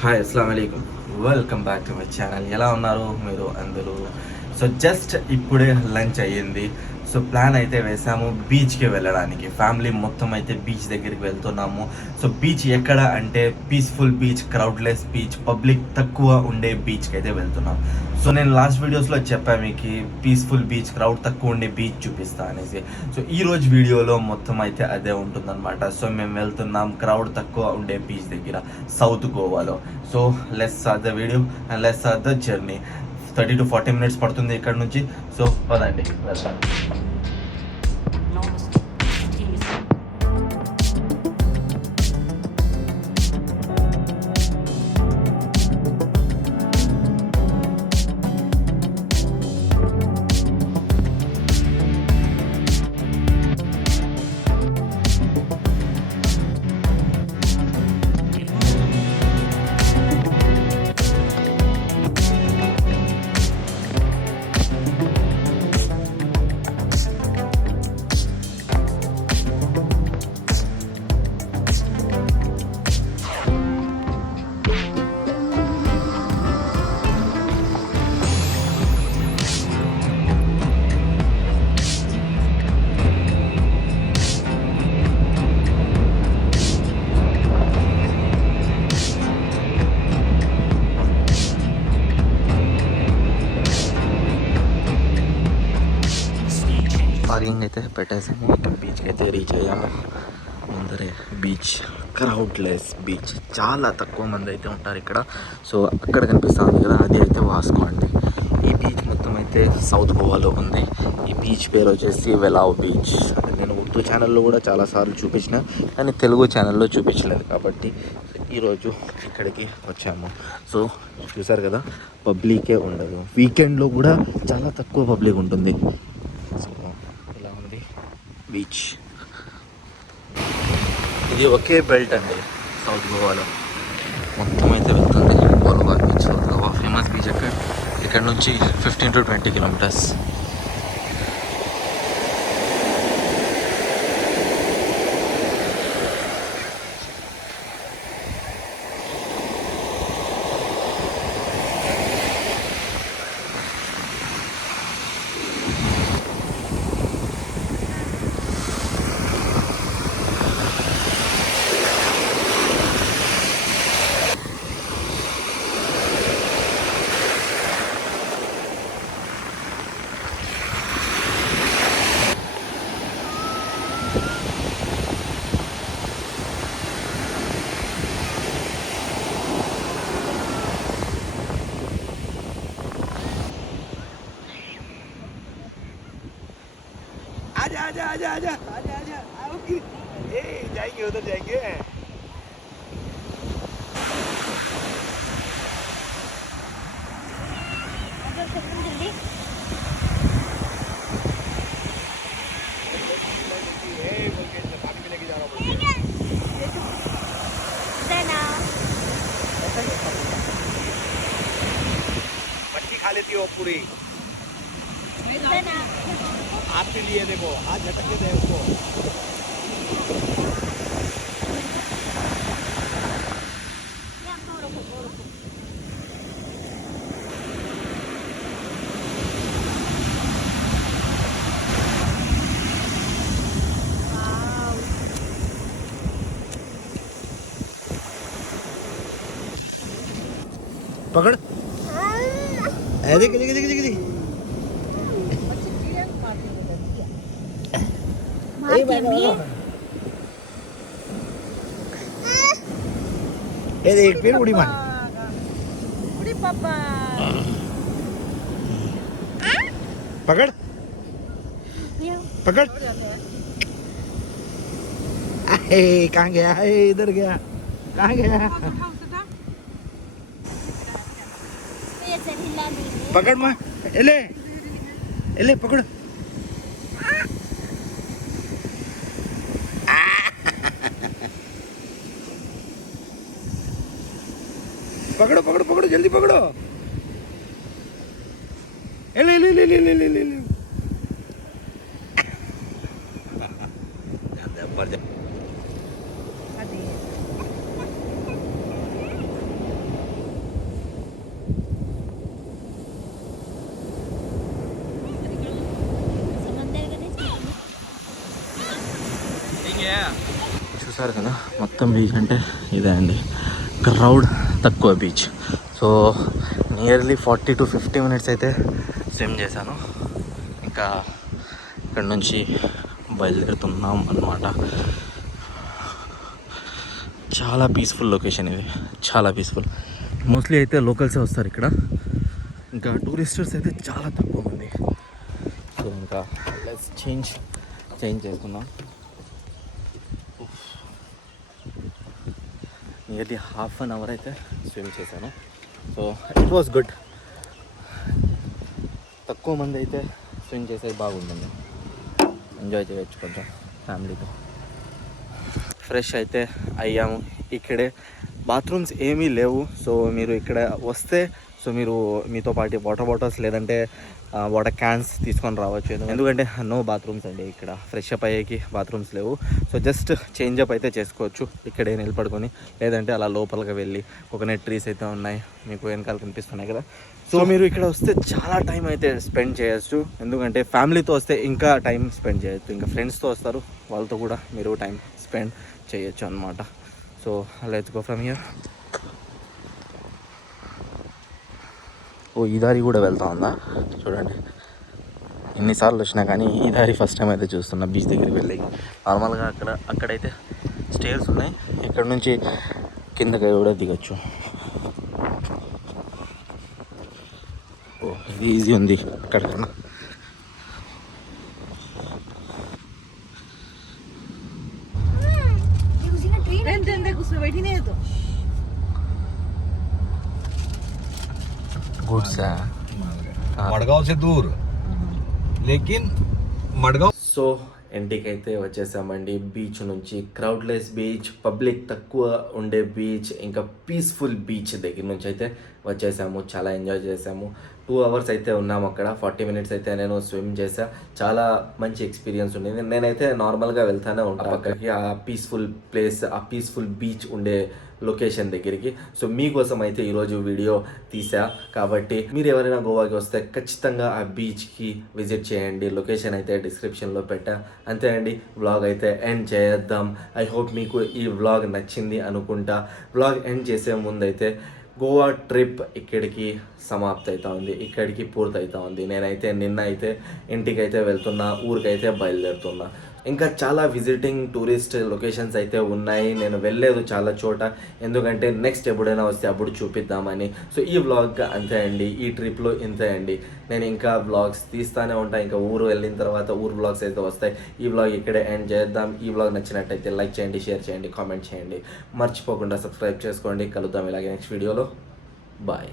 Hi అస్సలం వాలేకుమ్. Welcome back to my channel. ఎలా ఉన్నారు మీరు అందరూ? సో జస్ట్ ఇప్పుడే లంచ్ అయ్యింది. సో ప్లాన్ అయితే వేసాము బీచ్కి వెళ్ళడానికి. ఫ్యామిలీ మొత్తం అయితే బీచ్ దగ్గరికి వెళ్తున్నాము. సో బీచ్ ఎక్కడ అంటే పీస్ఫుల్ బీచ్, క్రౌడ్లెస్ బీచ్, పబ్లిక్ తక్కువ ఉండే బీచ్కి అయితే వెళ్తున్నాం. సో నేను లాస్ట్ వీడియోస్లో చెప్పాను మీకు పీస్ఫుల్ బీచ్, క్రౌడ్ తక్కువ ఉండే బీచ్ చూపిస్తా అనేసి. సో ఈరోజు వీడియోలో మొత్తం అయితే అదే ఉంటుందన్నమాట. సో మేము వెళ్తున్నాం క్రౌడ్ తక్కువ ఉండే బీచ్ దగ్గర, సౌత్ గోవాలో. So let's start the video and let's start the journey. 30 to 40 minutes పడుతుంది ఇక్కడ నుంచి. సో పదండి వెళ్తాం. పార్కింగ్ అయితే పెట్టేసాము. బీచ్కి అయితే రీచ్ అయ్యాము. ముందరే బీచ్, క్రౌడ్లెస్ బీచ్, చాలా తక్కువ మంది అయితే ఉంటారు ఇక్కడ. సో అక్కడ కనిపిస్తుంది కదా, అది అయితే వాస్కో అండి. ఈ బీచ్ మొత్తం అయితే సౌత్ గోవాలో ఉంది. ఈ బీచ్ పేరు వచ్చేసి వెలావ్ బీచ్. నేను ఉర్దూ ఛానల్లో కూడా చాలాసార్లు చూపించిన, కానీ తెలుగు ఛానల్లో చూపించలేదు. కాబట్టి ఈరోజు ఇక్కడికి వచ్చాము. సో చూసారు కదా, పబ్లికే ఉండదు. వీకెండ్లో కూడా చాలా తక్కువ పబ్లిక్ ఉంటుంది. సో ఇలా ఉంది బీచ్. ఇది ఒకే బెల్ట్ అండి సౌత్ గోవాలో. మొత్తం అయితే వెళ్తుంది గోల్వార్ beach. South Goa famous beach ఇక్కడ నుంచి 15 to 20 kilometers. आजा आजा आजा आजा आजा आजा आओ कि जाएंगे उधर जाएंगे. मच्छी खा लेती हो पूरी. आपके लिए देखो, हाथ झटक के दे उसको. पकड़. देख देख देख देख देख. एक पेड़ उड़ी मार. उड़ी पापा. पकड़ पकड़. कहाँ गया? इधर गया. कहाँ गया? पकड़ मार. ले ले पकड़. पकड़ो पकड़ो पकड़ो जल्दी पकड़ो. ले ले ले ले ले ले ले. చూసారు కదా మొత్తం బీచ్ అంటే ఇదే అండి, క్రౌడ్ తక్కువ beach. So nearly 40 to 50 minutes అయితే స్విమ్ చేశాను. ఇంకా ఇక్కడ నుంచి బయలుదేరుతున్నాం అన్నమాట. చాలా పీస్ఫుల్ లొకేషన్ ఇది, చాలా పీస్ఫుల్. మోస్ట్లీ అయితే లోకల్సే వస్తారు ఇక్కడ, ఇంకా టూరిస్టర్స్ అయితే చాలా తక్కువ మంది. సో ఇంకా లెట్స్ చేంజ్ చేసుకుందాం. నియర్లీ హాఫ్ అన్ అవర్ అయితే స్విమ్ చేశాను. So it was good. తక్కువ మంది అయితే స్విమ్ చేసేది బాగుంటుంది, ఎంజాయ్ చేయొచ్చు కొంచెం ఫ్యామిలీతో. ఫ్రెష్ అయితే అయ్యాము. ఇక్కడే బాత్రూమ్స్ ఏమీ లేవు. సో మీరు ఇక్కడ వస్తే సో మీరు మీతో పాటు వాటర్ బాటిల్స్ లేదంటే వాటర్ క్యాన్స్ తీసుకొని రావచ్చు. ఎందుకంటే నో బాత్రూమ్స్ అండి ఇక్కడ, ఫ్రెష్ అప్ అయ్యేకి బాత్రూమ్స్ లేవు. సో జస్ట్ చేంజప్ అయితే చేసుకోవచ్చు ఇక్కడే నిలబడుకొని, లేదంటే అలా లోపలికి వెళ్ళి. కోకోనట్ ట్రీస్ అయితే ఉన్నాయి మీకు వెనకాల కనిపిస్తున్నాయి కదా. సో మీరు ఇక్కడ వస్తే చాలా టైం అయితే స్పెండ్ చేయొచ్చు. ఎందుకంటే ఫ్యామిలీతో వస్తే ఇంకా టైం స్పెండ్ చేయొచ్చు, ఇంకా ఫ్రెండ్స్తో వస్తారు వాళ్ళతో కూడా మీరు టైం స్పెండ్ చేయొచ్చు అనమాట. So let's go from here. ఓ ఈ దారి కూడా వెళ్తా ఉందా చూడండి. ఎన్నిసార్లు వచ్చినా కానీ ఈ దారి ఫస్ట్ టైం అయితే చూస్తున్నా బీచ్ దగ్గరికి వెళ్ళి. నార్మల్గా అక్కడైతే స్టేర్స్ ఉన్నాయి, ఇక్కడ నుంచి కిందకి కూడా దిగచ్చు. ఓ ఇది ఈజీ ఉంది అక్కడికన్నా. मडगांव से दूर लेकिन मडगांव. సో ఇంటికి అయితే వచ్చేసామండి బీచ్ నుంచి. క్రౌడ్లెస్ బీచ్, పబ్లిక్ తక్కువ ఉండే బీచ్, ఇంకా పీస్ఫుల్ బీచ్ దగ్గర నుంచి అయితే వచ్చేసాము. చాలా ఎంజాయ్ చేసాము. 2 hours అయితే ఉన్నాము అక్కడ. 40 minutes అయితే నేను స్విమ్ చేసా. చాలా మంచి ఎక్స్పీరియన్స్ ఉండేది. నేనైతే నార్మల్గా వెళ్తానే ఉంటాను అక్కడికి, ఆ పీస్ఫుల్ ప్లేస్, ఆ పీస్ఫుల్ బీచ్ ఉండే లొకేషన్ దగ్గరికి. సో మీకోసం అయితే ఈరోజు వీడియో తీసా. కాబట్టి మీరు ఎవరైనా గోవాకి వస్తే ఖచ్చితంగా ఆ బీచ్కి విజిట్ చేయండి. లొకేషన్ అయితే డిస్క్రిప్షన్లో పెట్టా. అంతే అండి, వ్లాగ్ అయితే ఎండ్ చేద్దాం. ఐ హోప్ మీకు ఈ వ్లాగ్ నచ్చింది అనుకుంటా. వ్లాగ్ ఎండ్ చేసే ముందైతే గోవా ట్రిప్ ఇక్కడికి సమాప్తి అవుతా ఉంది, ఇక్కడికి పూర్తి అవుతా ఉంది. నేనైతే నిన్న అయితే ఇంటికైతే వెళ్తున్నా, ఊరికైతే బయలుదేరుతున్నా. ఇంకా చాలా విజిటింగ్ టూరిస్ట్ లొకేషన్స్ అయితే ఉన్నాయి. నేను వెళ్ళలేదు చాలా చోట, ఎందుకంటే నెక్స్ట్ ఎప్పుడైనా వస్తే అప్పుడు చూపిద్దామని. సో ఈ వ్లాగ్ అంతే అండి, ఈ ట్రిప్లో ఇంతే అండి. నేను ఇంకా వ్లాగ్స్ తీస్తూనే ఉంటాను. ఇంకా ఊరు వెళ్ళిన తర్వాత ఊరు వ్లాగ్స్ అయితే వస్తాయి. ఈ వ్లాగ్ ఇక్కడే ఎండ్ చేద్దాం. ఈ వ్లాగ్ నచ్చినట్టయితే లైక్ చేయండి, షేర్ చేయండి, కామెంట్ చేయండి. మర్చిపోకుండా సబ్స్క్రైబ్ చేసుకోండి. కలుద్దాం ఇలాగే నెక్స్ట్ వీడియోలో. బాయ్.